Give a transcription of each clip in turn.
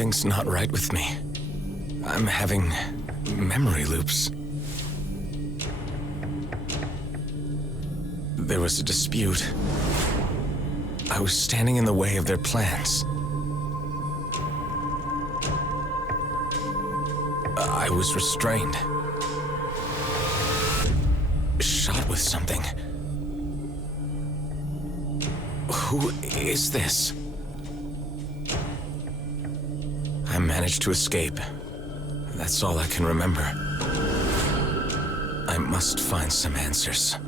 Something's not right with me. I'm having memory loops. There was a dispute. I was standing in the way of their plans. I was restrained. Shot with something. Who is this? I managed to escape. That's all I can remember. I must find some answers.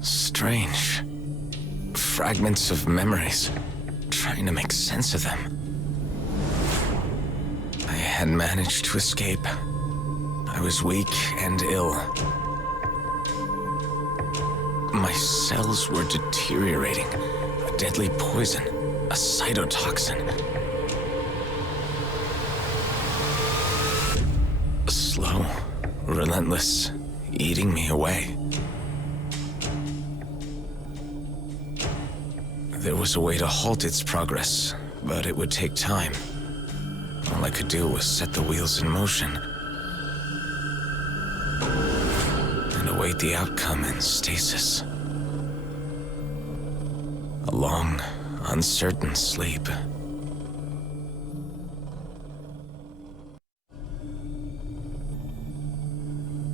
Strange. Fragments of memories. Trying to make sense of them. I had managed to escape. I was weak and ill. My cells were deteriorating. A deadly poison. A cytotoxin. Slow, relentless, eating me away. There was a way to halt its progress, but it would take time. All I could do was set the wheels in motion and await the outcome in stasis. A long, uncertain sleep.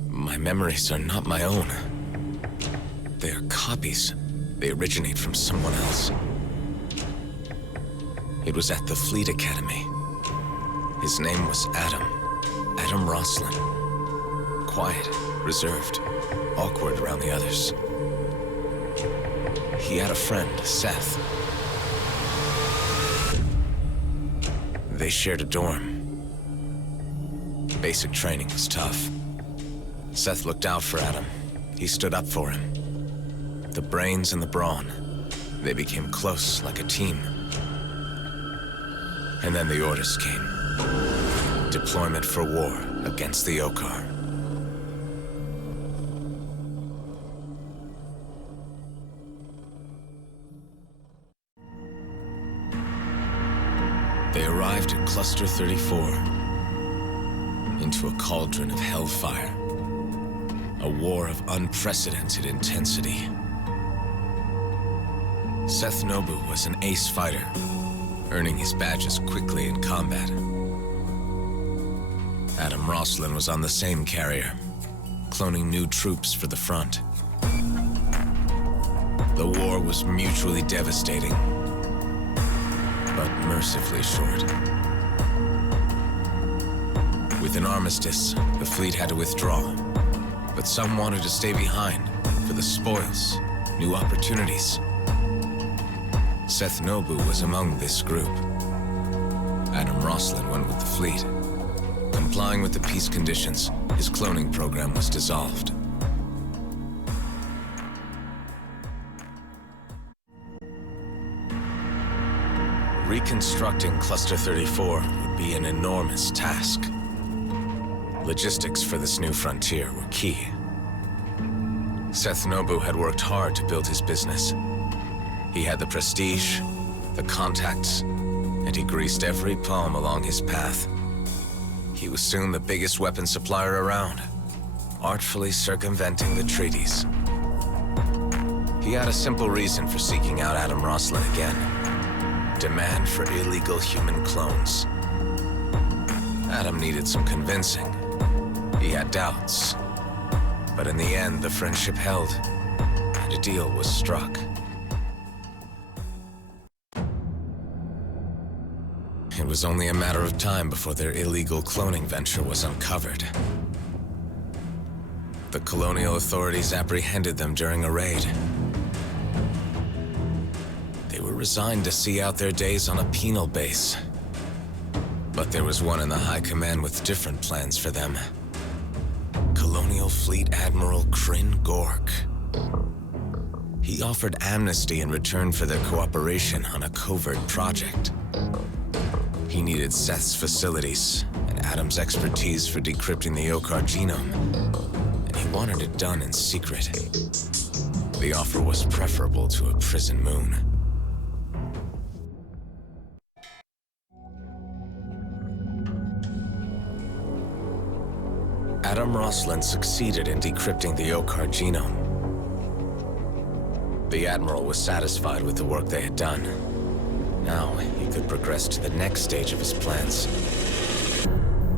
My memories are not my own. They are copies. They originate from someone else. It was at the Fleet Academy. His name was Adam Roslin. Quiet, reserved, awkward around the others. He had a friend, Seth. They shared a dorm. Basic training was tough. Seth looked out for Adam. He stood up for him. The brains and the brawn. They became close, like a team. And then the orders came. Deployment for war against the Okar. They arrived at Cluster 34, into a cauldron of hellfire. A war of unprecedented intensity. Seth Nobu was an ace fighter, earning his badges quickly in combat. Adam Roslin was on the same carrier, cloning new troops for the front. The war was mutually devastating, but mercifully short. With an armistice, the fleet had to withdraw, but some wanted to stay behind for the spoils, new opportunities. Seth Nobu was among this group. Adam Roslin went with the fleet. Complying with the peace conditions, his cloning program was dissolved. Reconstructing Cluster 34 would be an enormous task. Logistics for this new frontier were key. Seth Nobu had worked hard to build his business. He had the prestige, the contacts, and he greased every palm along his path. He was soon the biggest weapon supplier around, artfully circumventing the treaties. He had a simple reason for seeking out Adam Roslin again. Demand for illegal human clones. Adam needed some convincing. He had doubts. But in the end, the friendship held, and a deal was struck. It was only a matter of time before their illegal cloning venture was uncovered. The colonial authorities apprehended them during a raid. They were resigned to see out their days on a penal base. But there was one in the high command with different plans for them. Colonial Fleet Admiral Kryn Gork. He offered amnesty in return for their cooperation on a covert project. He needed Seth's facilities and Adam's expertise for decrypting the Okar genome, and he wanted it done in secret. The offer was preferable to a prison moon. Adam Roslin succeeded in decrypting the Okar genome. The Admiral was satisfied with the work they had done. Now, he could progress to the next stage of his plans.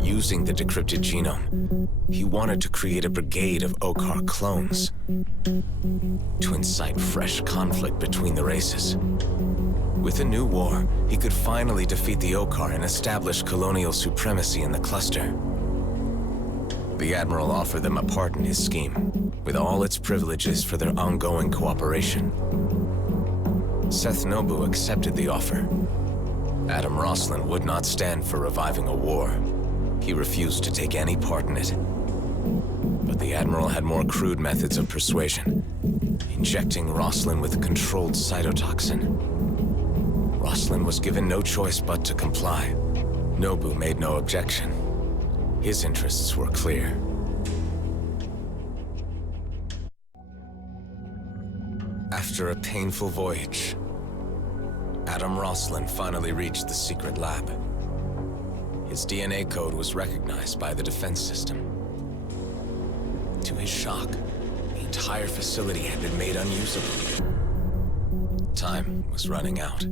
Using the decrypted genome, he wanted to create a brigade of Okar clones to incite fresh conflict between the races. With a new war, he could finally defeat the Okar and establish colonial supremacy in the cluster. The Admiral offered them a part in his scheme, with all its privileges for their ongoing cooperation. Seth Nobu accepted the offer. Adam Roslin would not stand for reviving a war. He refused to take any part in it. But the Admiral had more crude methods of persuasion, injecting Roslin with a controlled cytotoxin. Roslin was given no choice but to comply. Nobu made no objection. His interests were clear. After a painful voyage, Adam Roslin finally reached the secret lab. His DNA code was recognized by the defense system. To his shock, the entire facility had been made unusable. Time was running out.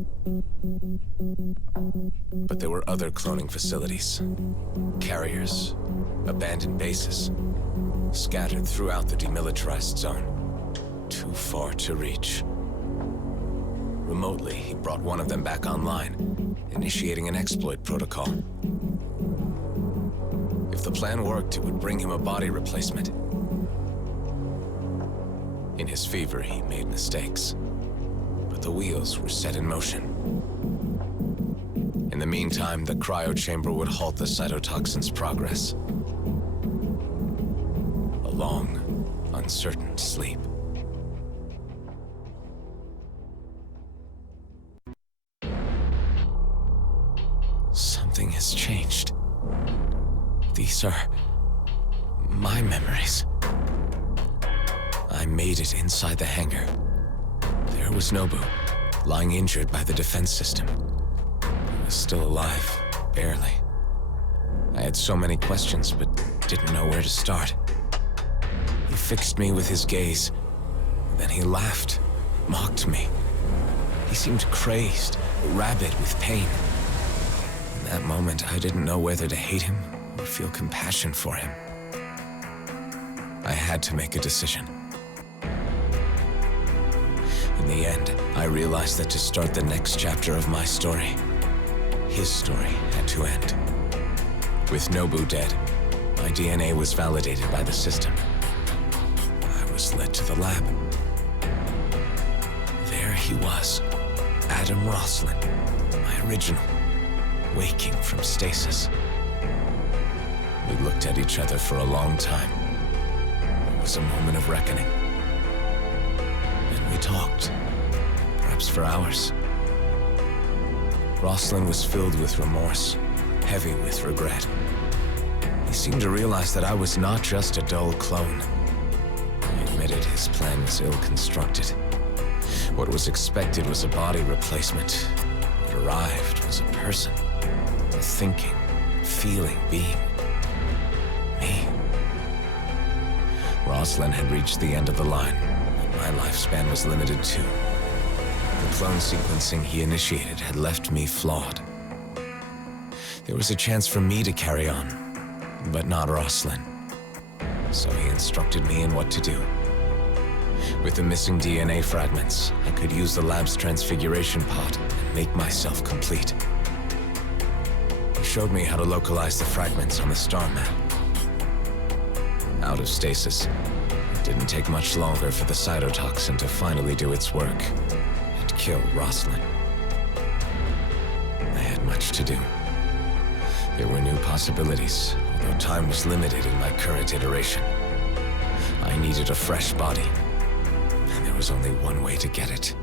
But there were other cloning facilities, carriers, abandoned bases, scattered throughout the demilitarized zone, too far to reach. Remotely, he brought one of them back online, initiating an exploit protocol. If the plan worked, it would bring him a body replacement. In his fever, he made mistakes, but the wheels were set in motion. In the meantime, the cryo chamber would halt the cytotoxin's progress. A long, uncertain sleep. Something has changed. These are my memories. I made it inside the hangar. There was Nobu, lying injured by the defense system. He was still alive, barely. I had so many questions, but didn't know where to start. He fixed me with his gaze, then he laughed, mocked me. He seemed crazed, rabid with pain. In that moment, I didn't know whether to hate him or feel compassion for him. I had to make a decision. In the end, I realized that to start the next chapter of my story, his story had to end. With Nobu dead, my DNA was validated by the system. I was led to the lab. There he was, Adam Roslin, my original, waking from stasis. We looked at each other for a long time. It was a moment of reckoning. Then we talked, perhaps for hours. Roslin was filled with remorse, heavy with regret. He seemed to realize that I was not just a dull clone. He admitted his plan was ill-constructed. What was expected was a body replacement. What arrived was a person, a thinking, feeling being. Me. Roslin had reached the end of the line, and my lifespan was limited too. The clone sequencing he initiated had left me flawed. There was a chance for me to carry on, but not Roslin. So he instructed me in what to do. With the missing DNA fragments, I could use the lab's transfiguration pod and make myself complete. He showed me how to localize the fragments on the star map. Out of stasis, it didn't take much longer for the cytotoxin to finally do its work and kill Roslin. I had much to do. There were new possibilities, although time was limited in my current iteration. I needed a fresh body, and there was only one way to get it.